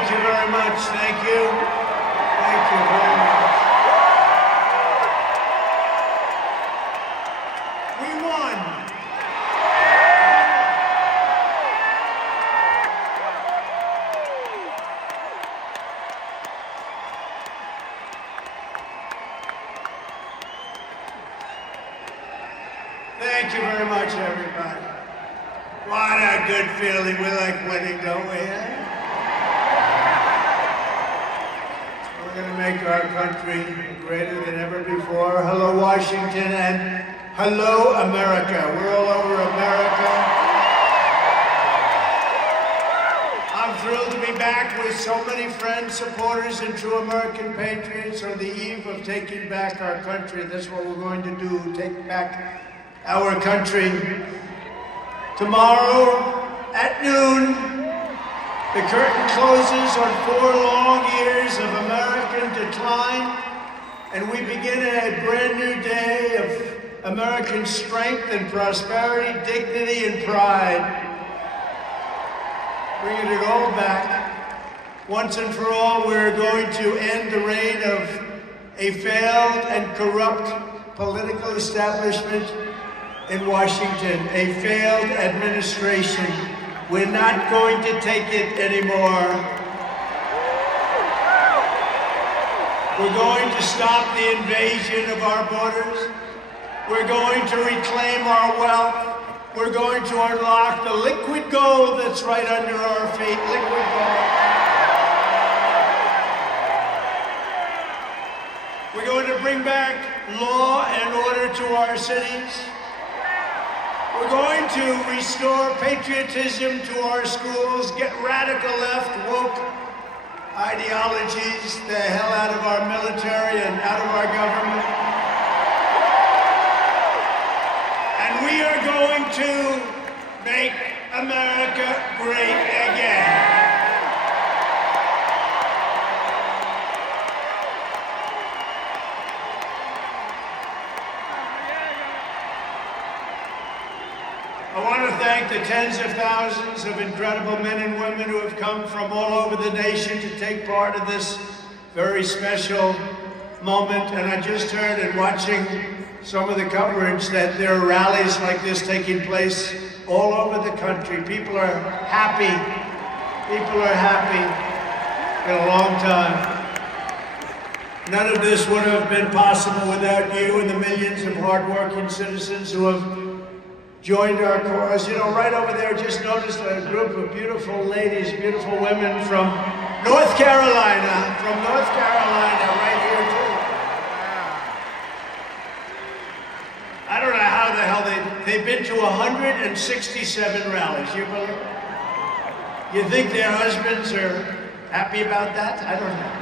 Thank you very much. Thank you. Thank you very much. We won. Thank you very much, everybody. What a good feeling. We like winning, don't we? We're going to make our country greater than ever before. Hello, Washington, and hello, America. We're all over America. I'm thrilled to be back with so many friends, supporters, and true American patriots on the eve of taking back our country. That's what we're going to do, take back our country. Tomorrow at noon, the curtain closes on 4 long years of American decline, and we begin a brand new day of American strength and prosperity, dignity and pride. Bringing it all back. Once and for all, we're going to end the reign of a failed and corrupt political establishment in Washington, a failed administration. We're not going to take it anymore. We're going to stop the invasion of our borders. We're going to reclaim our wealth. We're going to unlock the liquid gold that's right under our feet, liquid gold. We're going to bring back law and order to our cities. We're going to restore patriotism to our schools, get radical left, woke ideologies the hell out of our military and out of our government. And we are going to make America great again. I want to thank the tens of thousands of incredible men and women who have come from all over the nation to take part in this very special moment. And I just heard in watching some of the coverage that there are rallies like this taking place all over the country. People are happy. People are happy in a long time. None of this would have been possible without you and the millions of hardworking citizens who have joined our cause. You know, right over there, just noticed a group of beautiful ladies, beautiful women from North Carolina, right here too. I don't know how the hell they've been to 167 rallies, you believe? You think their husbands are happy about that? I don't know.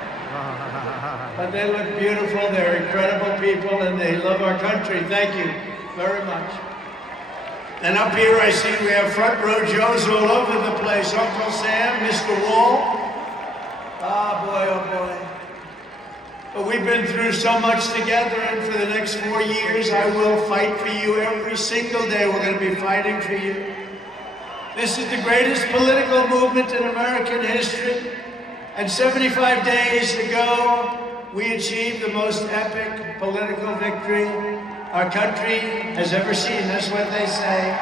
But they look beautiful, they're incredible people, and they love our country. Thank you very much. And up here I see we have front row Joes all over the place. Uncle Sam, Mr. Wall. Ah, boy, oh boy. But we've been through so much together, and for the next 4 years, I will fight for you every single day. We're going to be fighting for you. This is the greatest political movement in American history. And 75 days ago, we achieved the most epic political victory our country has ever seen. That's what they say.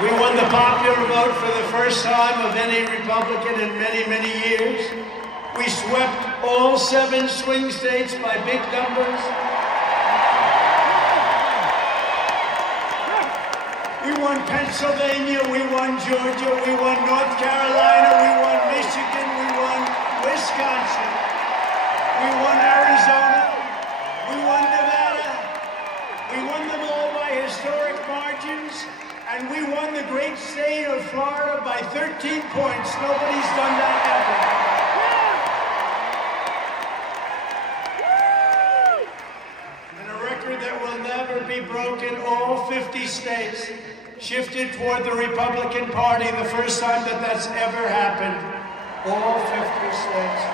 We won the popular vote for the first time of any Republican in many, many years. We swept all 7 swing states by big numbers. We won Pennsylvania, we won Georgia, we won North Carolina, we won Michigan, we won Wisconsin, we won Arizona. We won Nevada. We won them all by historic margins, and we won the great state of Florida by 13 points. Nobody's done that ever. And a record that will never be broken. All 50 states shifted toward the Republican Party, the first time that that's ever happened. All 50 states.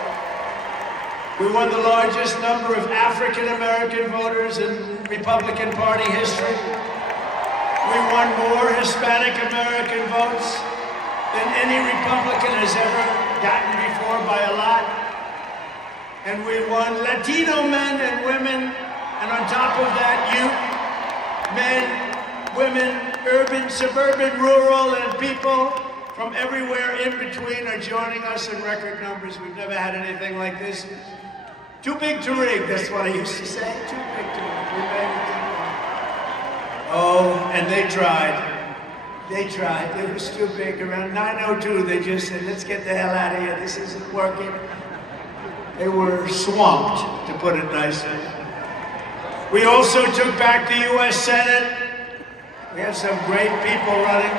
We won the largest number of African-American voters in Republican Party history. We won more Hispanic American votes than any Republican has ever gotten before by a lot. And we won Latino men and women, and on top of that, youth, men, women, urban, suburban, rural, and people from everywhere in between are joining us in record numbers. We've never had anything like this. Too big to rig, that's what I used to say. Too big to rig. Oh, and they tried. They tried. It was too big. Around 9:02, they just said, let's get the hell out of here. This isn't working. They were swamped, to put it nicely. We also took back the U.S. Senate. We had some great people running.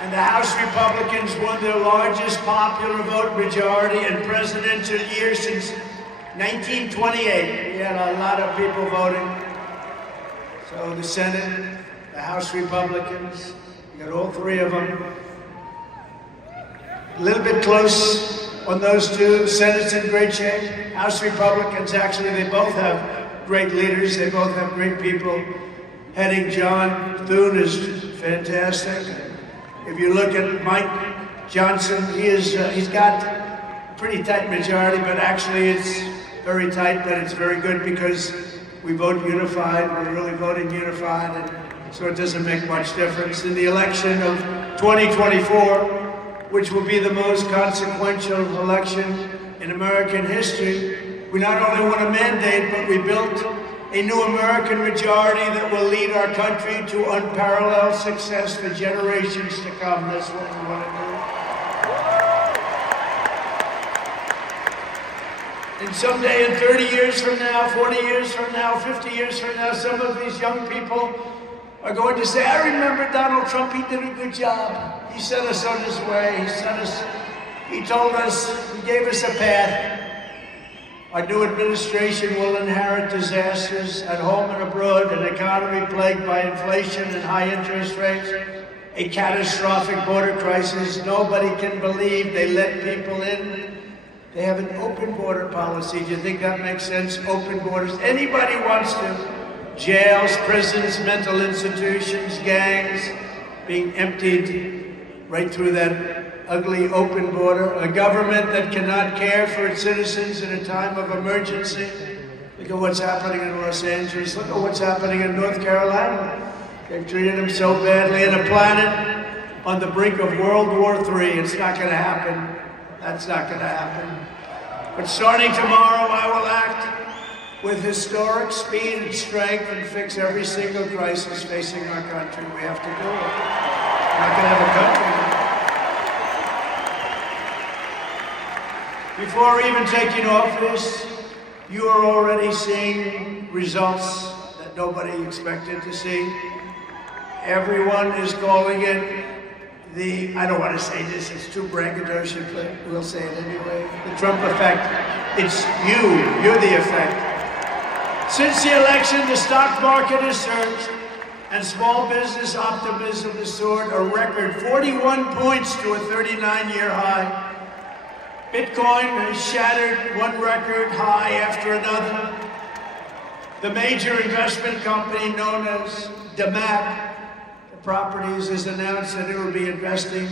And the House Republicans won their largest popular vote majority in presidential year since 1928. We had a lot of people voting. So the Senate, the House Republicans, you got all three of them. A little bit close on those two. Senate's in great shape. House Republicans, actually, they both have great leaders. They both have great people heading. John Thune is fantastic. If you look at Mike Johnson, he's got a pretty tight majority, but actually it's very tight, but it's very good because we vote unified. We're really voting unified, and so it doesn't make much difference. In the election of 2024, which will be the most consequential election in American history, we not only want a mandate, but we built a new American majority that will lead our country to unparalleled success for generations to come. That's what we want to do. And someday, in 30 years from now, 40 years from now, 50 years from now, some of these young people are going to say, I remember Donald Trump, he did a good job. He set us on his way, he told us, he gave us a path. Our new administration will inherit disasters at home and abroad, an economy plagued by inflation and high interest rates, a catastrophic border crisis. Nobody can believe they let people in. They have an open border policy. Do you think that makes sense? Open borders. Anybody wants to. Jails, prisons, mental institutions, gangs being emptied right through that ugly open border, a government that cannot care for its citizens in a time of emergency. Look at what's happening in Los Angeles. Look at what's happening in North Carolina. They've treated them so badly. And a planet on the brink of World War III. It's not going to happen. That's not going to happen. But starting tomorrow, I will act with historic speed and strength and fix every single crisis facing our country. We have to do it. We're not going to have a country. Before even taking office, you are already seeing results that nobody expected to see. Everyone is calling it the, I don't want to say this, it's too braggadocious, but we'll say it anyway, the Trump effect. It's you're the effect. Since the election, the stock market has surged and small business optimism has soared a record 41 points to a 39-year high. Bitcoin has shattered one record high after another. The major investment company known as DMAC Properties has announced that it will be investing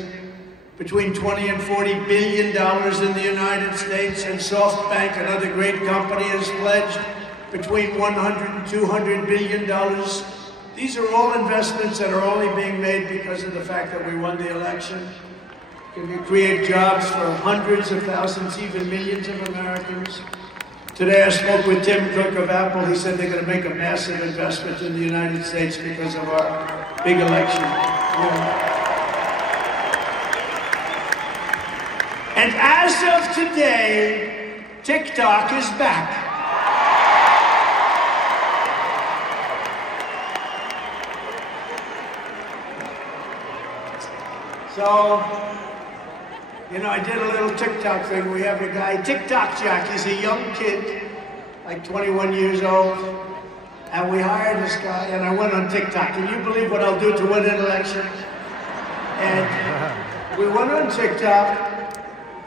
between $20 and $40 billion in the United States, and SoftBank, another great company, has pledged between $100 and $200 billion. These are all investments that are only being made because of the fact that we won the election. Can we create jobs for hundreds of thousands, even millions of Americans? Today I spoke with Tim Cook of Apple. He said they're going to make a massive investment in the United States because of our big election. Yeah. And as of today, TikTok is back. So, you know, I did a little TikTok thing. We have a guy, TikTok Jack. He's a young kid, like 21 years old. And we hired this guy, and I went on TikTok. Can you believe what I'll do to win an election? And we went on TikTok,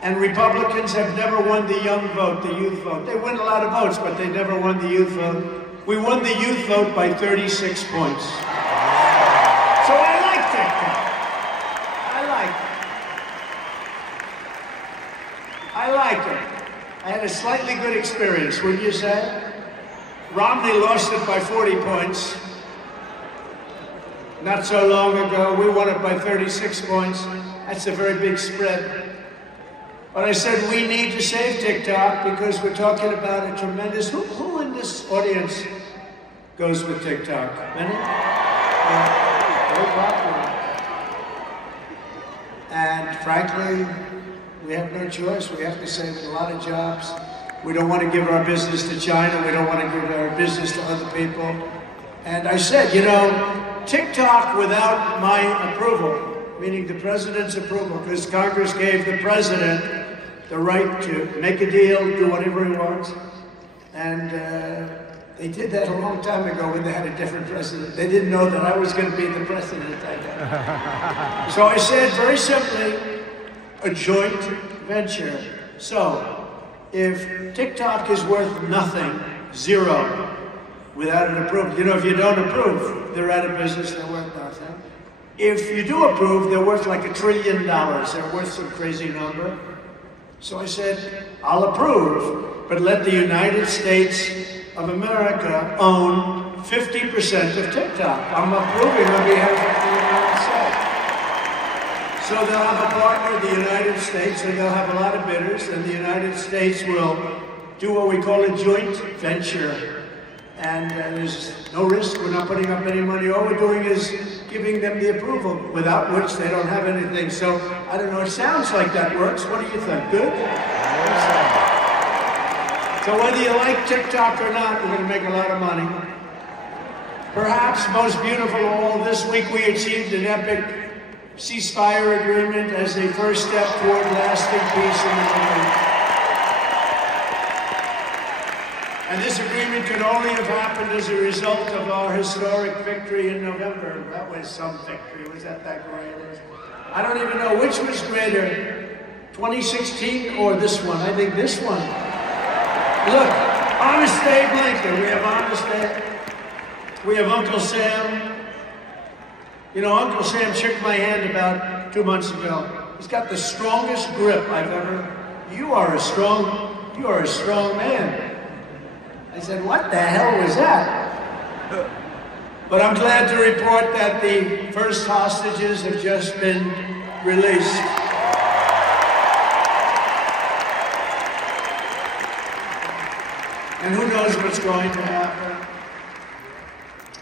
and Republicans have never won the young vote, the youth vote. They win a lot of votes, but they never won the youth vote. We won the youth vote by 36 points. So I like TikTok. I I had a slightly good experience, wouldn't you say? Romney lost it by 40 points. Not so long ago, we won it by 36 points. That's a very big spread. But I said we need to save TikTok because we're talking about a tremendous... Who in this audience goes with TikTok? Many? Very popular. And frankly, we have no choice. We have to save a lot of jobs. We don't want to give our business to China. We don't want to give our business to other people. And I said, you know, TikTok without my approval, meaning the president's approval, because Congress gave the president the right to make a deal, do whatever he wants. And they did that a long time ago when they had a different president. They didn't know that I was going to be the president. So I said, very simply, a joint venture. So, if TikTok is worth nothing, zero, without an approval, you know, if you don't approve, they're out of business, they're worth nothing. If you do approve, they're worth like $1 trillion. They're worth some crazy number. So I said, I'll approve, but let the United States of America own 50% of TikTok. I'm approving on behalf of the United States. So they'll have a partner, the United States, and they'll have a lot of bidders, and the United States will do what we call a joint venture. And there's no risk, we're not putting up any money. All we're doing is giving them the approval, without which they don't have anything. So, I don't know, it sounds like that works. What do you think? Good? So whether you like TikTok or not, we're going to make a lot of money. Perhaps most beautiful of all, this week we achieved an epic ceasefire agreement as a first step toward lasting peace in the Middle East. And this agreement could only have happened as a result of our historic victory in November. That was some victory. Was that great? I don't even know which was greater, 2016 or this one. I think this one. Look, Honest Abe Lincoln. We have Honest Abe. We have Uncle Sam. You know, Uncle Sam shook my hand about 2 months ago. He's got the strongest grip I've ever. You are a strong man. I said, what the hell was that? But I'm glad to report that the first hostages have just been released. And who knows what's going to happen?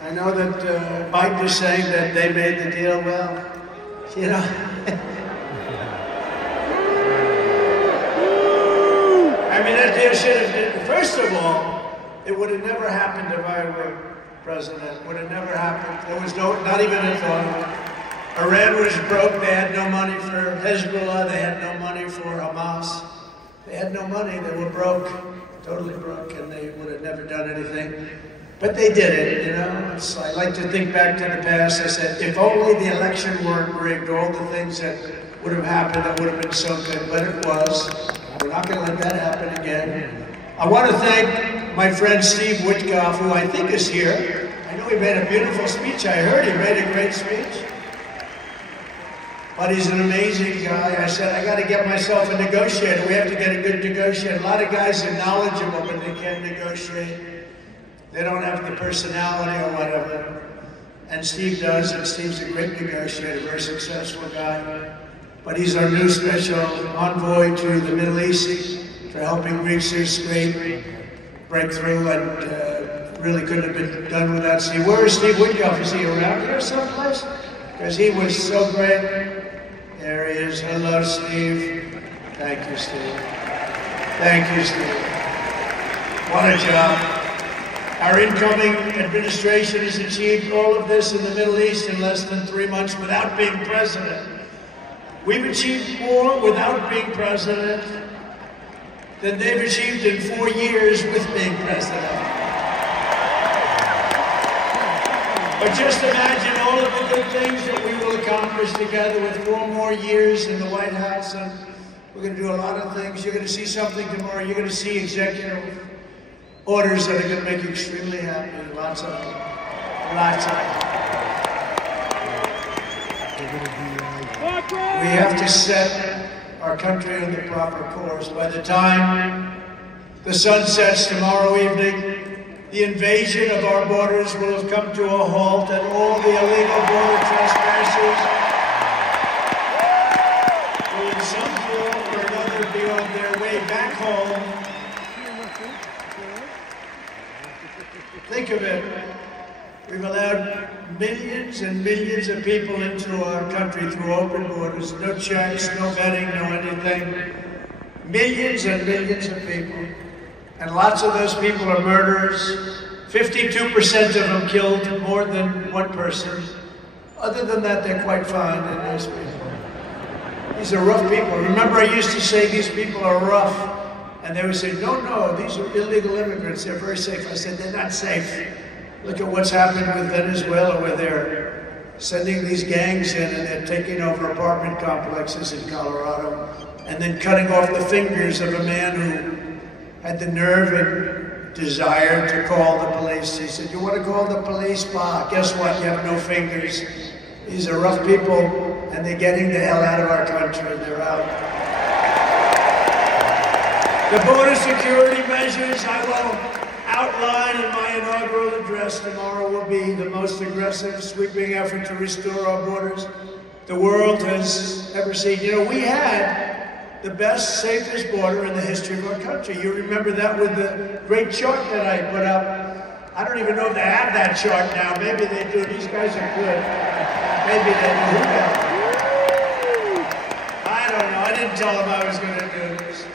I know that Biden is saying that they made the deal well. You know. I mean, that deal should have been, first of all, it would have never happened if I were president. Would have never happened. There was not even a thought. Iran was broke. They had no money for Hezbollah. They had no money for Hamas. They had no money. They were broke, totally broke, and they would have never done anything. But they did it, you know. I like to think back to the past. I said, if only the election weren't rigged, all the things that would have happened, that would have been so good. But it was. We're not going to let that happen again. I want to thank my friend Steve Witkoff, who I think is here. I know he made a beautiful speech. I heard he made a great speech. But he's an amazing guy. I said, I got to get myself a negotiator. We have to get a good negotiator. A lot of guys are knowledgeable, but they can't negotiate. They don't have the personality or whatever. And Steve does, and Steve's a great negotiator, very successful guy. But he's our new special envoy to the Middle East for helping reach this great breakthrough, and really couldn't have been done without Steve. Where is Steve Witkoff? Is he around here someplace? Because he was so great. There he is. Hello, Steve. Thank you, Steve. Thank you, Steve. What a job. Our incoming administration has achieved all of this in the Middle East in less than 3 months without being president. We've achieved more without being president than they've achieved in 4 years with being president. But just imagine all of the good things that we will accomplish together with 4 more years in the White House, and we're going to do a lot of things. You're going to see something tomorrow. You're going to see executive orders that are going to make you extremely happy. Lots of them. Lots of them. We have to set our country on the proper course. By the time The sun sets tomorrow evening. The invasion of our borders will have come to a halt, and all the illegal border trespassers will in some form or another be on their way back home. Think of it. We've allowed millions and millions of people into our country through open borders. No checks, no vetting, no anything. Millions and millions of people. And lots of those people are murderers. 52% of them killed more than one person. Other than that, they're quite fine and nice people. These are rough people. Remember, I used to say these people are rough. And they would say, no, no, these are illegal immigrants. They're very safe. I said, they're not safe. Look at what's happened with Venezuela, where they're sending these gangs in and they're taking over apartment complexes in Colorado and then cutting off the fingers of a man who had the nerve and desire to call the police. He said, you want to call the police? Bah, guess what? You have no fingers. These are rough people, and they're getting the hell out of our country. They're out. The border security measures I will outline in my inaugural address tomorrow will be the most aggressive, sweeping effort to restore our borders the world has ever seen. You know, we had the best, safest border in the history of our country. You remember that with the great chart that I put up. I don't even know if they have that chart now. Maybe they do. These guys are good. Maybe they do. Who knows? I don't know. I didn't tell them I was going to do this.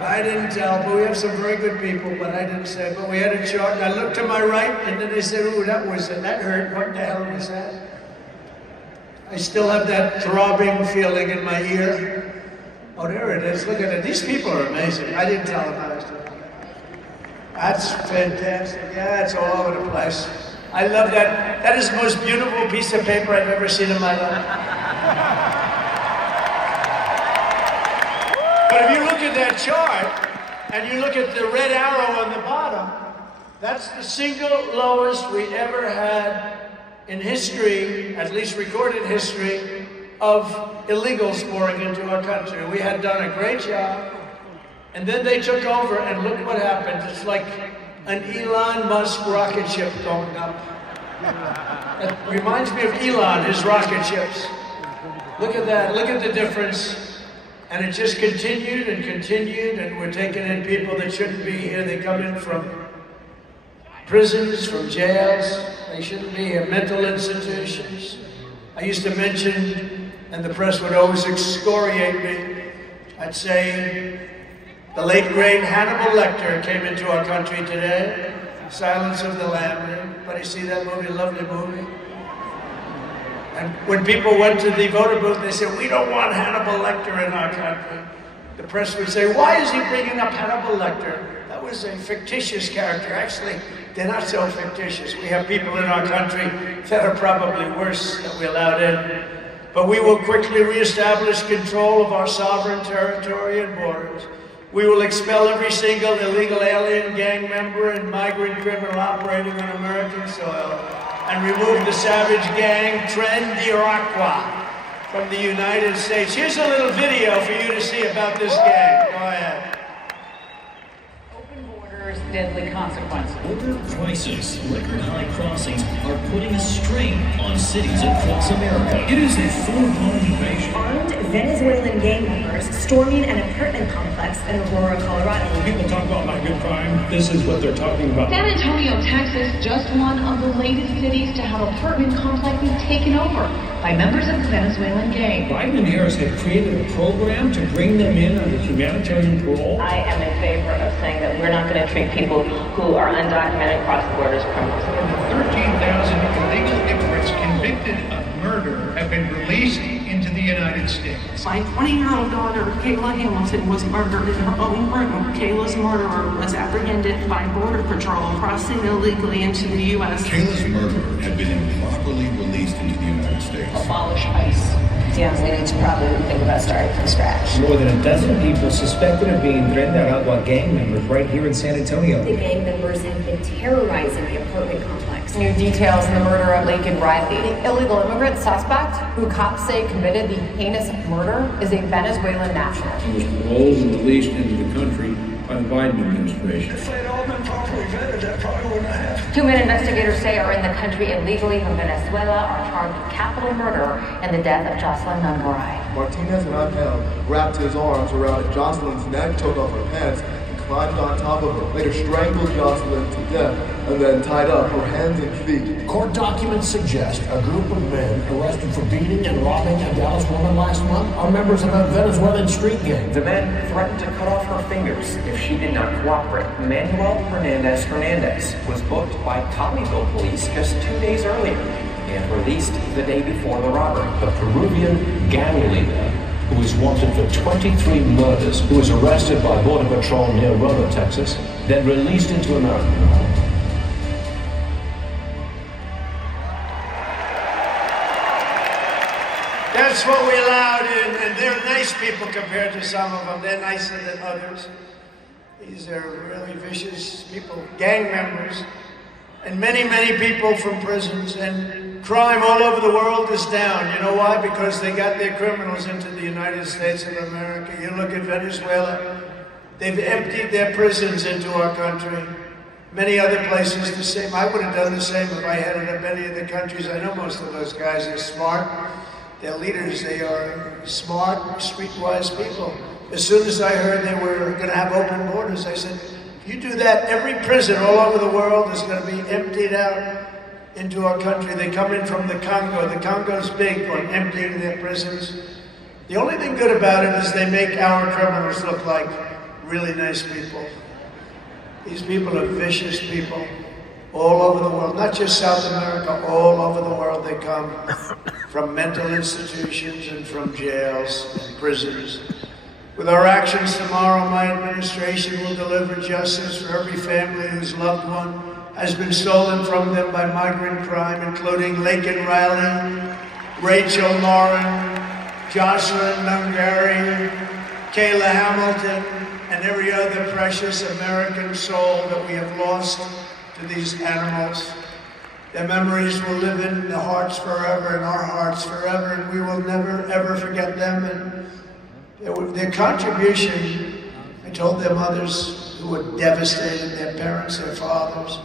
I didn't tell, but we have some very good people, but I didn't say. But we had a chart, and I looked to my right, and then they said, ooh, that hurt. What the hell was that? I still have that throbbing feeling in my ear. Oh, there it is. Look at it. These people are amazing. I didn't tell them I was doing it. That's fantastic. Yeah, it's all over the place. I love that. That is the most beautiful piece of paper I've ever seen in my life. But if you look at that chart, and you look at the red arrow on the bottom, that's the single lowest we ever had in history, at least recorded history, of illegals pouring into our country. We had done a great job, and then they took over, and look what happened. It's like an Elon Musk rocket ship going up. It reminds me of Elon, his rocket ships. Look at that, look at the difference. And it just continued and continued, and we're taking in people that shouldn't be here. They come in from prisons, from jails. They shouldn't be here, mental institutions. I used to mention, and the press would always excoriate me, I'd say, the late great Hannibal Lecter came into our country today. Silence of the Lambs. Everybody see that movie? Lovely movie. And when people went to the voter booth, they said, we don't want Hannibal Lecter in our country. The press would say, why is he bringing up Hannibal Lecter? That was a fictitious character. Actually, they're not so fictitious. We have people in our country that are probably worse that we allowed in. But we will quickly reestablish control of our sovereign territory and borders. We will expel every single illegal alien, gang member, and migrant criminal operating on American soil, and remove the savage gang Tren d'Iroquois from the United States. Here's a little video for you to see about this gang. Go ahead. Open borders, deadly consequences. Border crisis, record high crossings are putting a strain on cities across America. It is a full-blown invasion. Armed Venezuelan gang members storming an apartment complex in Aurora, Colorado. When people talk about my good crime, this is what they're talking about. San Antonio, Texas, just one of the latest cities to have apartment complexes taken over by members of the Venezuelan gang. Biden and Harris have created a program to bring them in under humanitarian parole. I am in favor of saying that we're not going to treat people who are undocumented cross the border as criminals. 13,000 illegal immigrants convicted of murder have been released into the United States. My 20-year-old daughter, Kayla Hamilton, was murdered in her own room. Kayla's murderer was apprehended by Border Patrol crossing illegally into the U.S. Kayla's murderer had been improperly released into the United States. Abolish ICE. Yeah, we need to probably think about starting from scratch. More than a dozen people suspected of being Tren d'Iroquois gang members right here in San Antonio. The gang members have been terrorizing the apartment complex. New details in the murder of Laken Riley. The illegal immigrant suspect, who cops say committed the heinous murder, is a Venezuelan national. He was paroled and released into the country by by the Biden administration. If they'd all been properly vetted, that probably wouldn't have happened. 2 men investigators say are in the country illegally from Venezuela are charged with capital murder in the death of Jocelyn Nungaray. Martinez and Angel wrapped his arms around Jocelyn's neck, took off her pants, and climbed on top of her, later strangled Jocelyn to death, and then tied up her hands and feet. Court documents suggest a group of men arrested for beating and robbing a Dallas woman last month are members of a Venezuelan street gang. The men threatened to cut off her fingers if she did not cooperate. Manuel Hernandez was booked by Colleyville police just 2 days earlier and released the day before the robbery. A Peruvian gang leader who is wanted for 23 murders, who was arrested by Border Patrol near Rolla, Texas, then released into America. That's what we allowed in, and they're nice people compared to some of them. They're nicer than others. These are really vicious people, gang members, and many, many people from prisons, and crime all over the world is down. You know why? Because they got their criminals into the United States of America. You look at Venezuela, they've emptied their prisons into our country. Many other places the same. I would have done the same if I headed up any of the countries. I know most of those guys are smart. They're leaders. They are smart, streetwise people. As soon as I heard they were going to have open borders, I said, if you do that, every prison all over the world is going to be emptied out into our country. They come in from the Congo. The Congo's big on emptying their prisons. The only thing good about it is they make our criminals look like really nice people. These people are vicious people all over the world, not just South America, all over the world they come from mental institutions and from jails and prisons. With our actions tomorrow, my administration will deliver justice for every family whose loved one has been stolen from them by migrant crime, including Laken Riley, Rachel Lauren, Jocelyn Nungaray, Kayla Hamilton, and every other precious American soul that we have lost to these animals. Their memories will live in the hearts forever, in our hearts forever, and we will never, ever forget them. And their contribution, I told their mothers who were devastated, their parents, their fathers,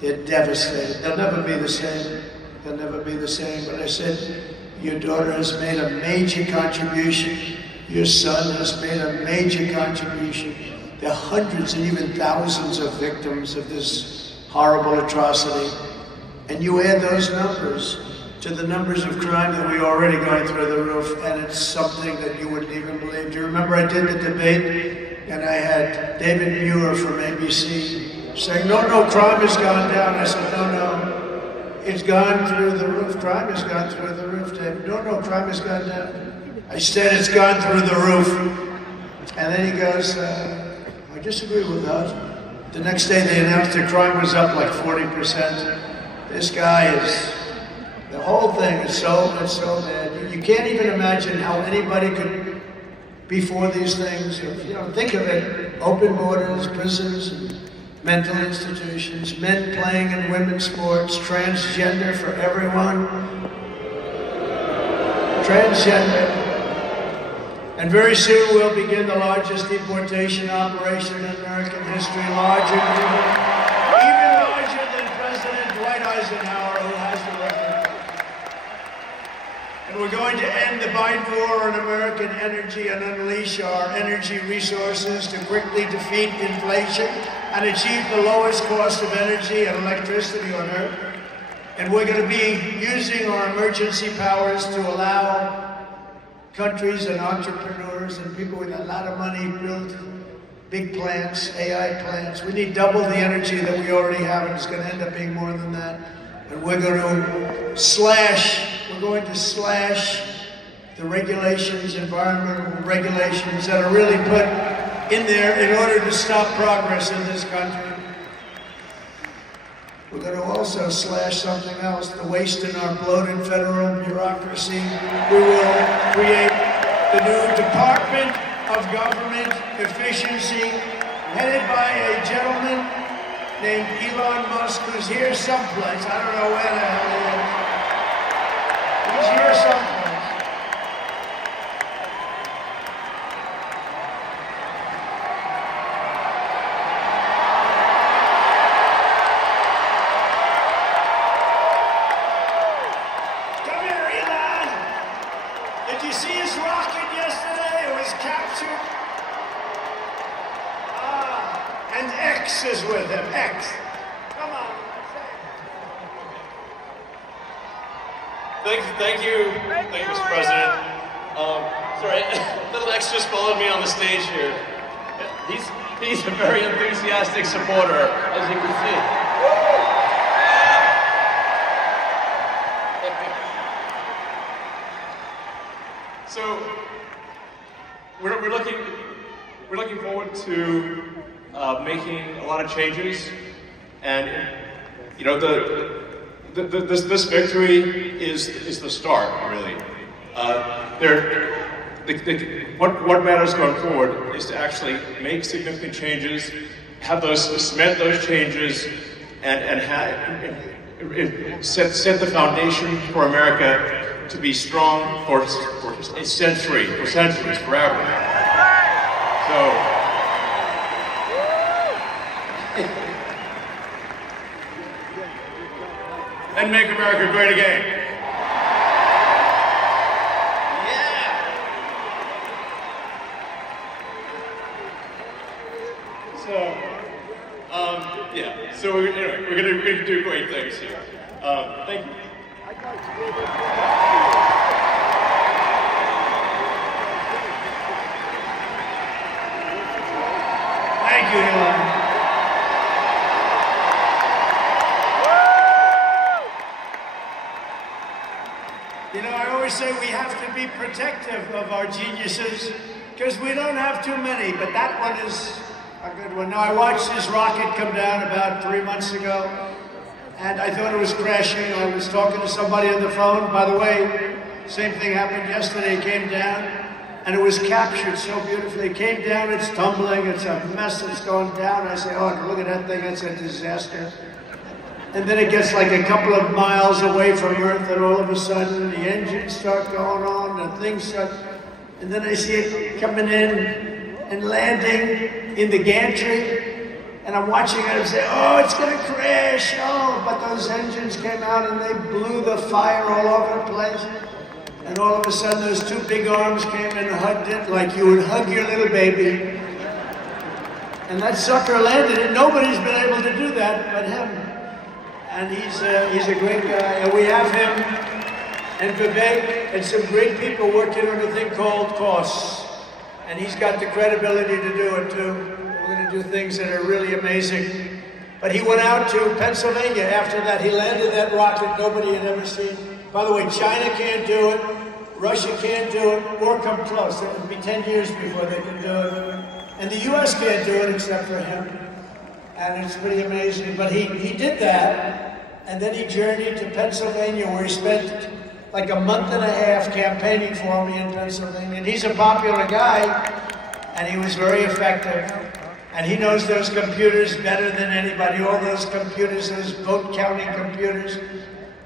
they're devastated. They'll never be the same. They'll never be the same. But I said, your daughter has made a major contribution. Your son has made a major contribution. There are hundreds and even thousands of victims of this horrible atrocity. And you add those numbers to the numbers of crime that we're already going through the roof, and it's something that you wouldn't even believe. Do you remember I did the debate, and I had David Muir from ABC saying, no, crime has gone down. I said, no, it's gone through the roof. Crime has gone through the roof, David. No, crime has gone down. I said, it's gone through the roof. And then he goes, I disagree with that. The next day they announced that crime was up like 40%. This guy is, the whole thing is so bad. You can't even imagine how anybody could be for these things. You know, think of it, open borders, prisons, mental institutions, men playing in women's sports, transgender for everyone. Transgender. And very soon we'll begin the largest deportation operation in American history, larger even larger than President Dwight Eisenhower, who has the record. And we're going to end the Biden war on American energy and unleash our energy resources to quickly defeat inflation and achieve the lowest cost of energy and electricity on Earth. And we're going to be using our emergency powers to allow countries and entrepreneurs and people with a lot of money build big plants, AI plants. We need double the energy that we already have, and it's going to end up being more than that. And we're going to slash the regulations, environmental regulations that are really put in there in order to stop progress in this country. We're going to also slash something else, the waste in our bloated federal bureaucracy. We will create the new Department of Government Efficiency, headed by a gentleman named Elon Musk, who's here someplace. I don't know where the hell he is. He's here someplace. And X is with him. X. Come on. Thank you, Mr. President. Sorry, little X just followed me on the stage here. He's a very enthusiastic supporter, as you can see. So we're looking forward to making a lot of changes, and you know this victory is the start, really. What matters going forward is to actually make significant changes, cement those changes, and set the foundation for America to be strong for a century, for centuries, forever. So, and make America great again. So anyway, we're gonna do great things here. Thank you. Thank you, Elon. You know, I always say we have to be protective of our geniuses because we don't have too many, but that one is a good one. Now, I watched this rocket come down about 3 months ago, and I thought it was crashing. I was talking to somebody on the phone. By the way, same thing happened yesterday. It came down, and it was captured so beautifully. It came down, it's tumbling, it's a mess, it's going down. I say, oh, look at that thing, it's a disaster. And then it gets like a couple of miles away from Earth, and all of a sudden, the engines start going on, and things start, and then I see it coming in, and landing in the gantry, and I'm watching it and say, oh, it's gonna crash, oh, but those engines came out and they blew the fire all over the place, and all of a sudden those two big arms came and hugged it like you would hug your little baby, and that sucker landed it. Nobody's been able to do that but him, and he's a great guy, and we have him and Vivek and some great people working on a thing called costs. And he's got the credibility to do it too. We're going to do things that are really amazing. But he went out to Pennsylvania after that. He landed that rocket nobody had ever seen. By the way, China can't do it. Russia can't do it, or come close. It would be 10 years before they can do it. And the US can't do it except for him. And it's pretty amazing. But he did that, and then he journeyed to Pennsylvania where he spent like a month and a half campaigning for me in Pennsylvania. And he's a popular guy, and he was very effective. And he knows those computers better than anybody, all those computers, those vote counting computers.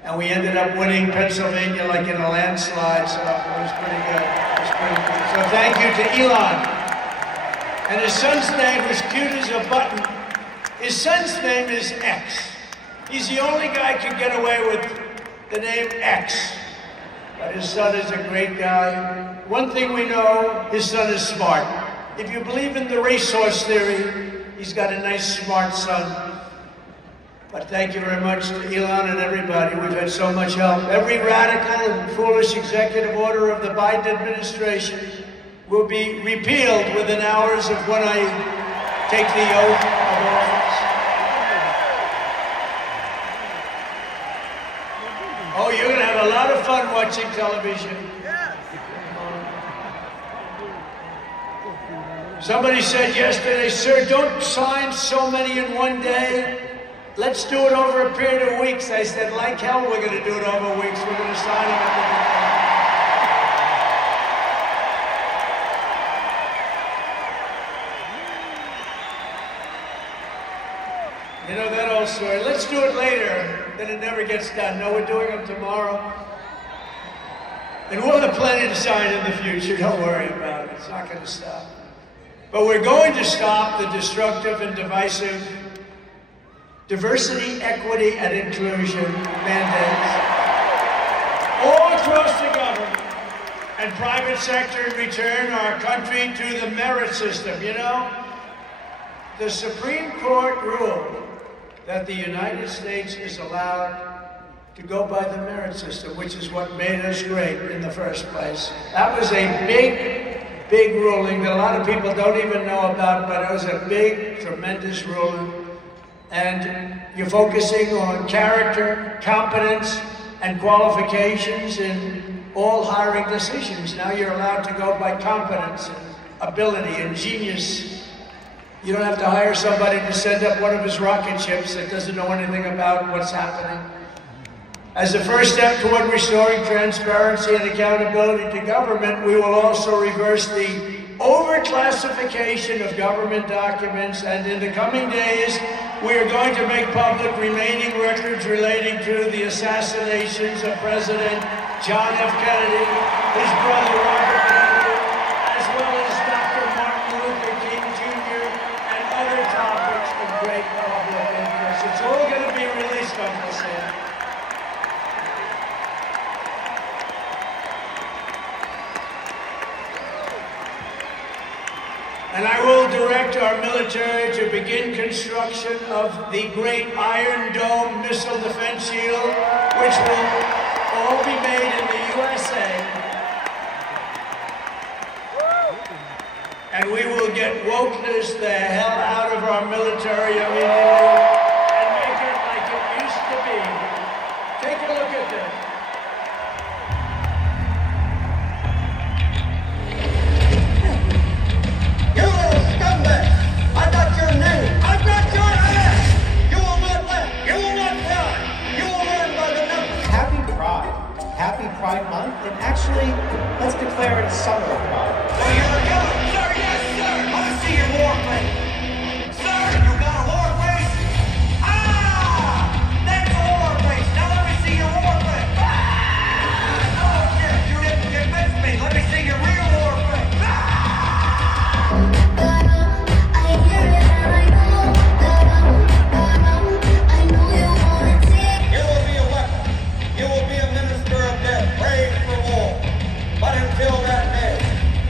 And we ended up winning Pennsylvania like in a landslide, so it was pretty good. It was pretty good. So thank you to Elon. And his son's name was cute as a button. His son's name is X. He's the only guy who can get away with the name X. But his son is a great guy. One thing we know, his son is smart. If you believe in the racehorse theory, he's got a nice, smart son. But thank you very much to Elon and everybody. We've had so much help. Every radical and foolish executive order of the Biden administration will be repealed within hours of when I take the oath of office. Oh, you're going to have a lot of fun watching television. Somebody said yesterday, sir, don't sign so many in one day. Let's do it over a period of weeks. I said, like hell, we're going to do it over weeks. We're going to sign them every day. You know that old story. Let's do it later, then it never gets done. No, we're doing them tomorrow. And we'll have plenty to sign in the future. Don't worry about it. It's not going to stop. But we're going to stop the destructive and divisive diversity, equity, and inclusion mandates all across the government and private sector in return our country to the merit system, you know? The Supreme Court ruled that the United States is allowed to go by the merit system, which is what made us great in the first place. That was a big ruling that a lot of people don't even know about, but it was a big, tremendous ruling. And you're focusing on character, competence, and qualifications in all hiring decisions. Now you're allowed to go by competence and ability and genius. You don't have to hire somebody to send up one of his rocket ships that doesn't know anything about what's happening. As a first step toward restoring transparency and accountability to government, we will also reverse the overclassification of government documents, and in the coming days, we are going to make public remaining records relating to the assassinations of President John F. Kennedy, his brother Robert Kennedy, as well as Dr. Martin Luther King Jr. and other topics of great public interest. It's all going to be released, Uncle Sam. And I will direct our military to begin construction of the great Iron Dome missile defense shield, which will all be made in the USA. And we will get wokeness the hell out of our military immediately and make it like it used to be. Take a look at this. You little scumbag! I got your name! I got your ass! You will not laugh! You will not cry! You will learn by the numbers! Happy Pride. Happy Pride Month, and actually, let's declare it Summer of Pride. So here we go! Sir, yes, sir! I want to see your war face! Sir, you got a war face? Ah! That's a war face! Now let me see your war face! Ah! Oh, shit! You didn't convince me! Let me see your real war face! Until that day,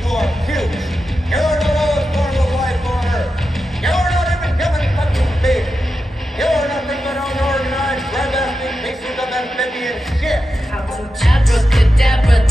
you are cute. You're the lowest form of life on earth. You're not even human fucking being. You're nothing but unorganized, red-blasting pieces of amphibian shit. How to abracadabra